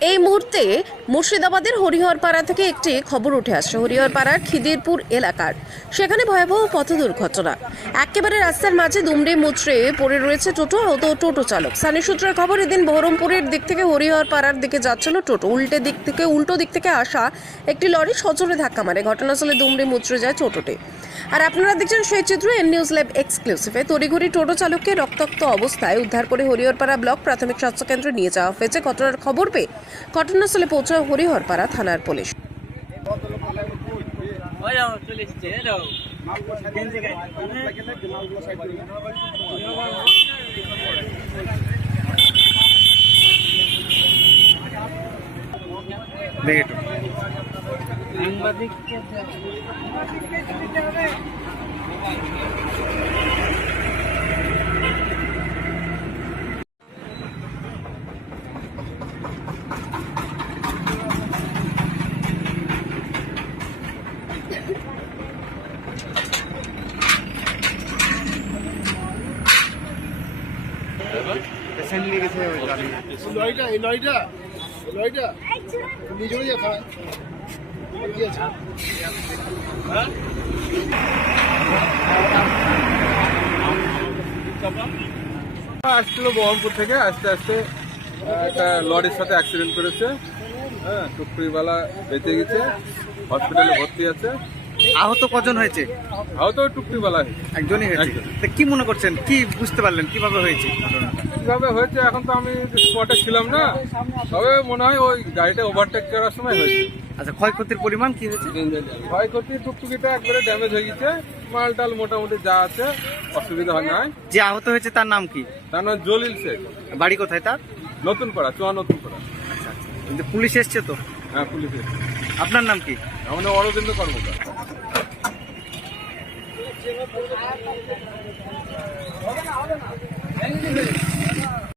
এই মুহূর্তে মুর্শিদাবাদের হরিহরপাড়া থেকে একটি খবর উঠে আসছে। হরিহরপাড়ার খিদিরপুর এলাকার। সেখানে ভয়াবহ পথ দুর্ঘটনা। একেবারে রাস্তার মাঝে দুমড়ে মুচড়ে পড়ে রয়েছে টোটো আহত টোটো চালক। স্থানীয় সূত্রের খবর, এদিন বহরমপুরের দিক থেকে হরিহরপাড়ার দিকে যাচ্ছিল টোটো। উল্টে দিক থেকে, উল্টো দিক থেকে আসা একটি লরি সজোরে ধাক্কা মারে। ঘটনাস্থলে দুমড়ে মুচড়ে যায় টোটোটি। আর আপনারা দেখছেন সেই চিত্র এন নিউজ ল্যাব এক্সক্লুসিভে। তড়িঘড়ি টোটো চালককে রক্তাক্ত অবস্থায় উদ্ধার করে হরিহরপাড়া ব্লক প্রাথমিক স্বাস্থ্যকেন্দ্রে নিয়ে যাওয়া হয়েছে। ঘটনার খবর পেয়ে ঘটনাস্থলে পৌঁছায় হরিহরপাড়া থানার পুলিশ। ওই সাংবাদিক লরিটা এই লরিটা এই লরিটা নিয়ে চলে যা আছে আসছিল বহরমপুর থেকে আস্তে আস্তে একটা লরির সাথে অ্যাক্সিডেন্ট করেছে। হ্যাঁ টুকটুকিওয়ালা বেঁচে গেছে হসপিটালে ভর্তি আছে। আহত কজন হয়েছে? হয়তো টুকটুকিওয়ালা একজনই হয়েছে? কি মনে করছেন? কি বুঝতে পারলেন? কীভাবে হয়েছে কীভাবে হয়েছে? এখন তো আমি স্পটে ছিলাম না। তবে মনে হয় ওই গাড়িটা ওভারটেক করার সময় হয়েছে। আচ্ছা ক্ষয়ক্ষতির পরিমাণ কি হয়েছে? ক্ষয়ক্ষতি টুকটুকিটা একবারে ড্যামেজ হয়ে গেছে। মাল টাল মোটামুটি যা আছে অসুবিধা হয় নাই। যে আহত হয়েছে তার নাম কি? তার নাম জলিল শেখ। বাড়ি কোথায় তার? নতুন পাড়া চুয়া নতুন পাড়া। কিন্তু পুলিশ এসছে তো? হ্যাঁ পুলিশের আপনার নাম কি? আমাদের অরবিন্দ কর্মকার।